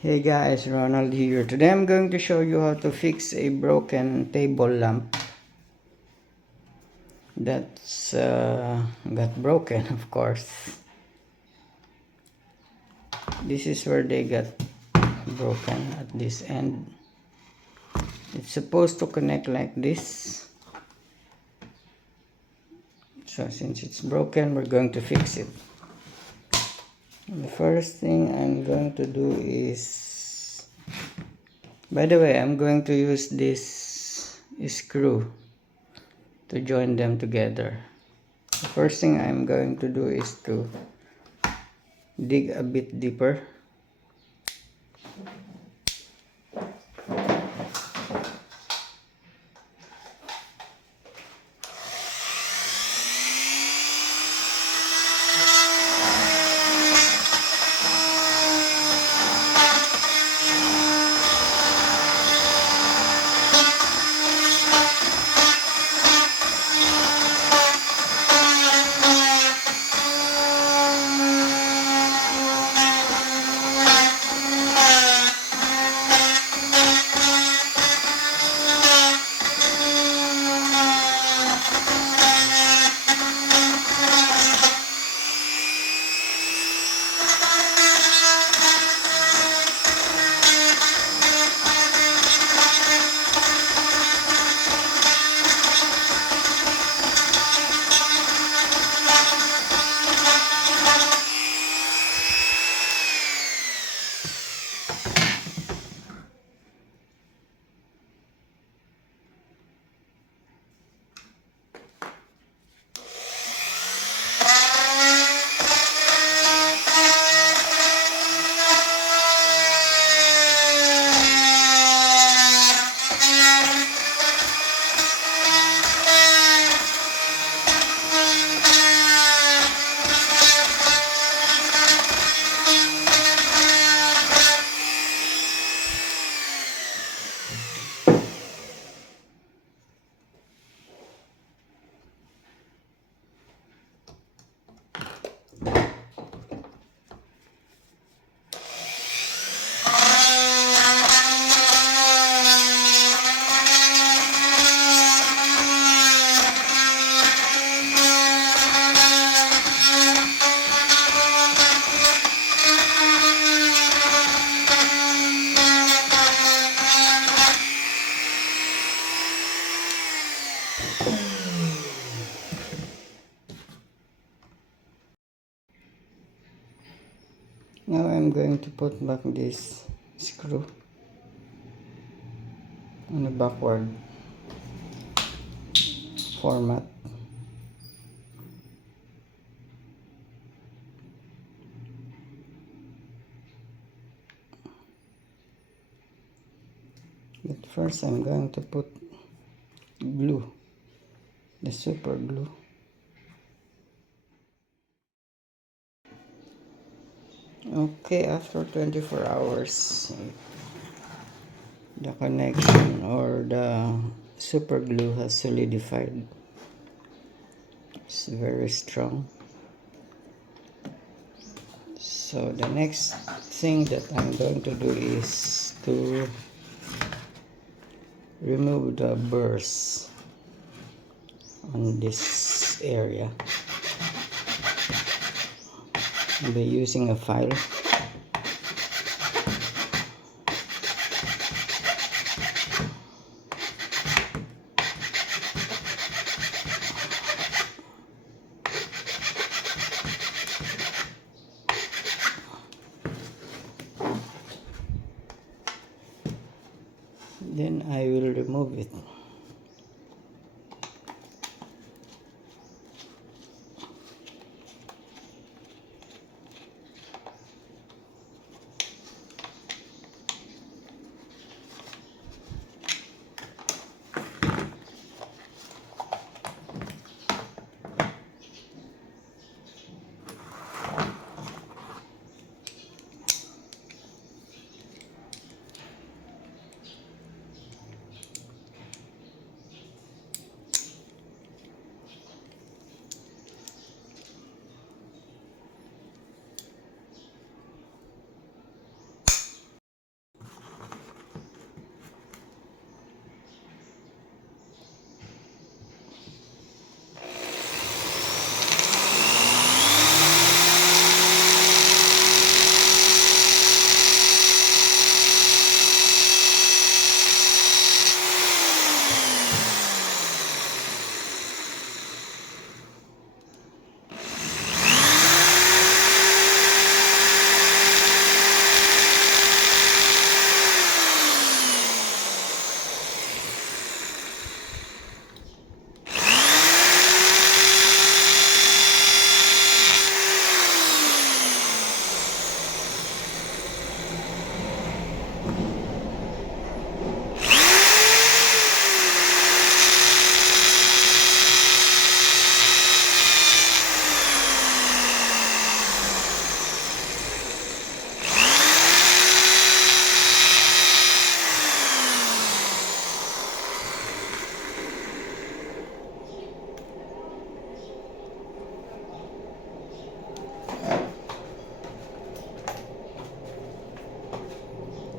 Hey guys, Ronald here. Today I'm going to show you how to fix a broken table lamp that's got broken, of course. This is where they got broken at this end. It's supposed to connect like this. So since it's broken, we're going to fix it. The first thing I'm going to do is, by the way, I'm going to use this screw to join them together. The first thing I'm going to do is to dig a bit deeper. Now I'm going to put back this screw on the backward format. But first I'm going to put glue, the super glue. Okay, after 24 hours, the connection or the super glue has solidified. It's very strong. So the next thing that I'm going to do is to remove the burrs on this area by using a file. Then I will remove it.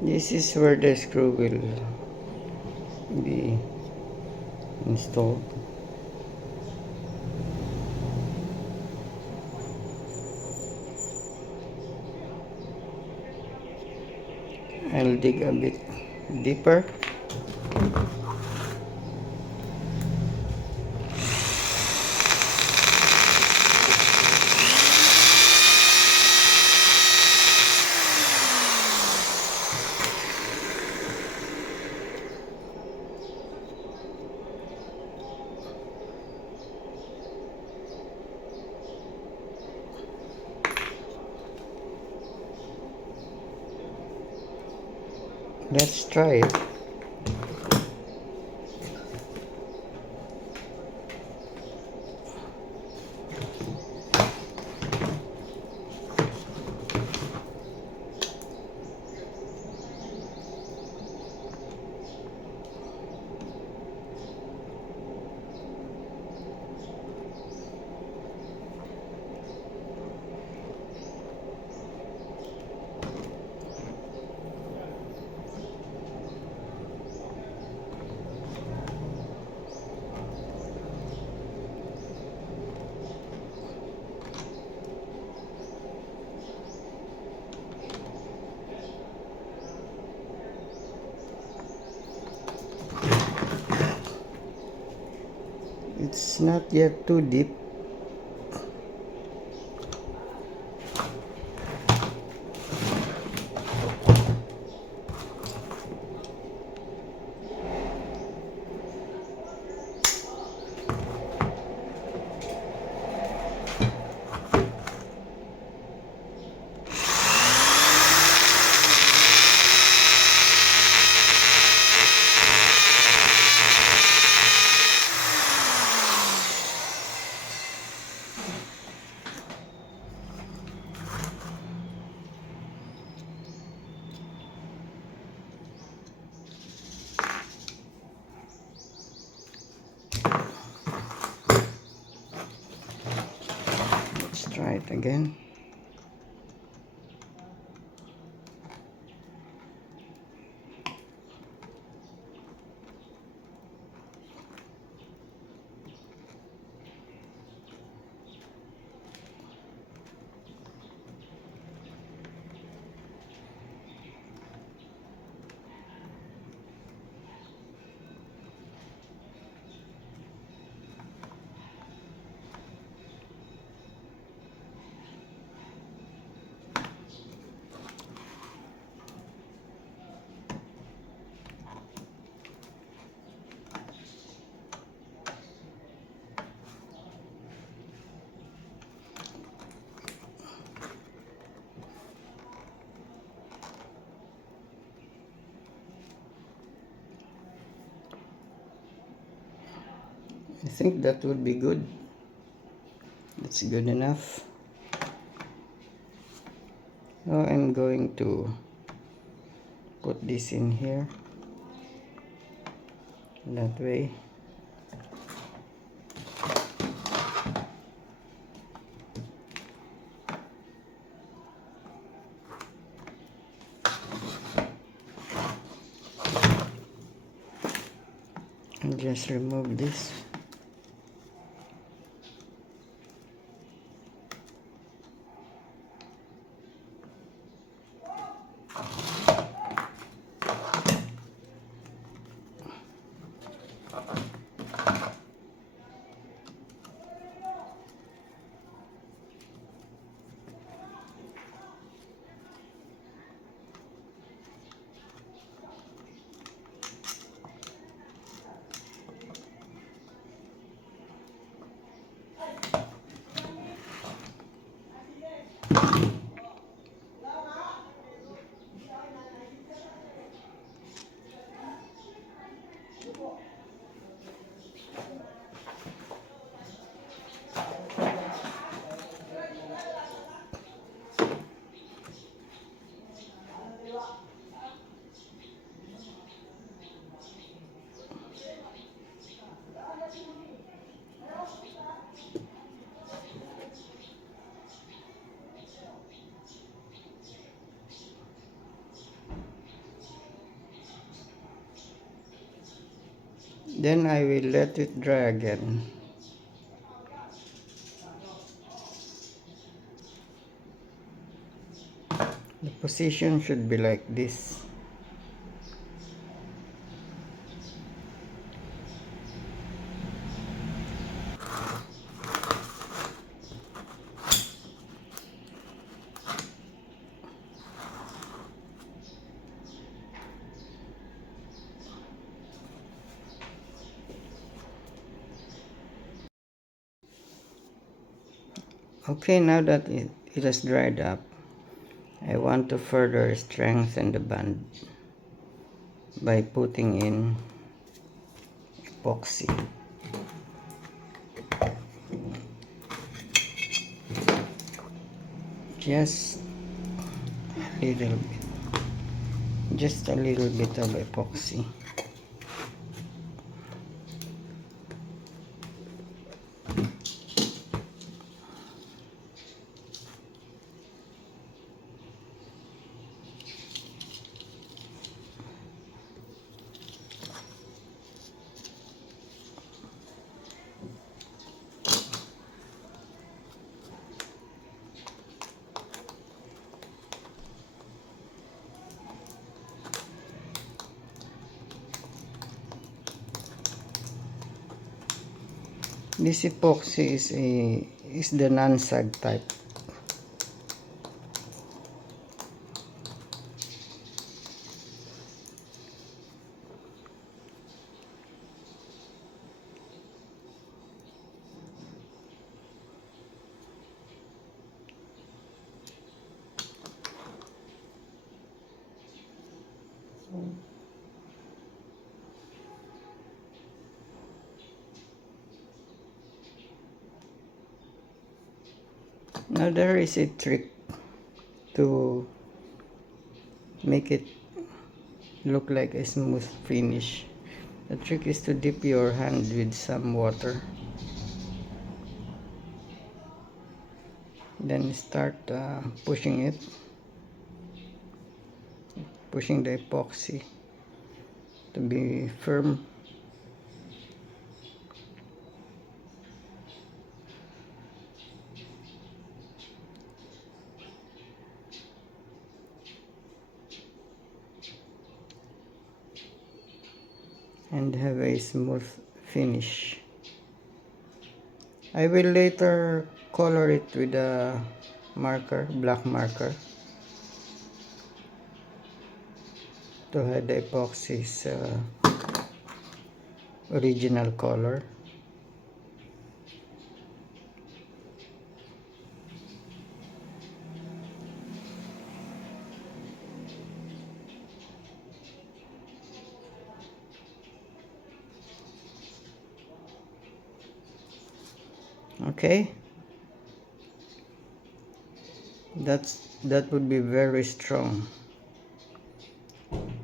This is where the screw will be installed. I'll dig a bit deeper. Let's try it. It's not yet too deep. Let's try it again. I think that would be good. That's good enough. Now I'm going to put this in here. That way. And just remove this. Then I will let it dry again. The position should be like this. Okay, now that it has dried up, I want to further strengthen the band by putting in epoxy. Just a little bit. Just a little bit of epoxy. This epoxy is the non-sag type. Now there is a trick to make it look like a smooth finish. The trick is to dip your hand with some water. Then start pushing it, pushing the epoxy to be firm. And have a smooth finish. I will later color it with a marker, black marker, to hide the epoxy's original color. Okay, that would be very strong.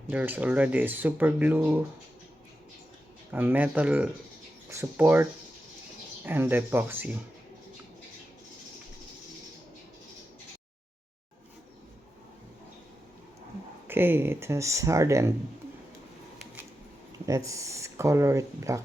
There's already a super glue, a metal support, and the epoxy. Okay, it has hardened. Let's color it black.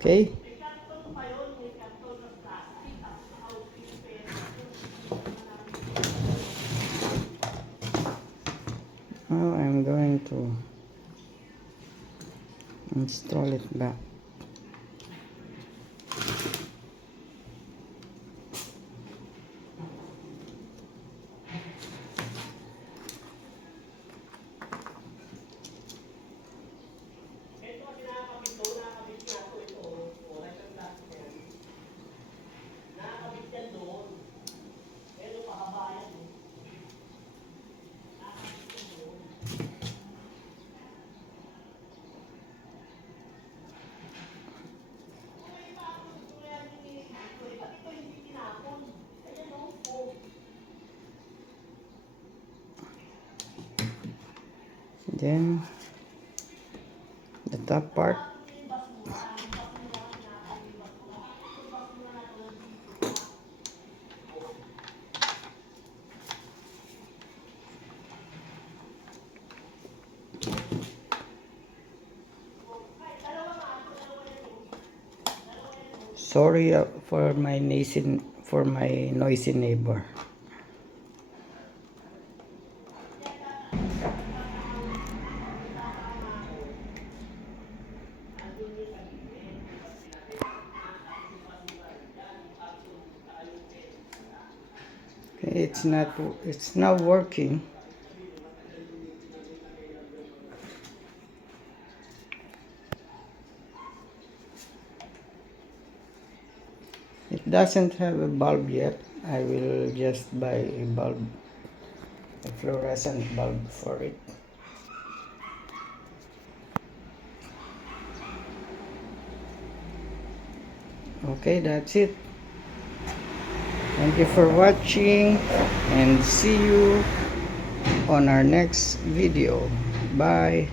Okay, now I'm going to install it back. Then the top part. Sorry for my noisy neighbor. Okay, it's not working. It doesn't have a bulb yet. I will just buy a bulb, a fluorescent bulb for it. Okay, that's it. Thank you for watching and see you on our next video. Bye.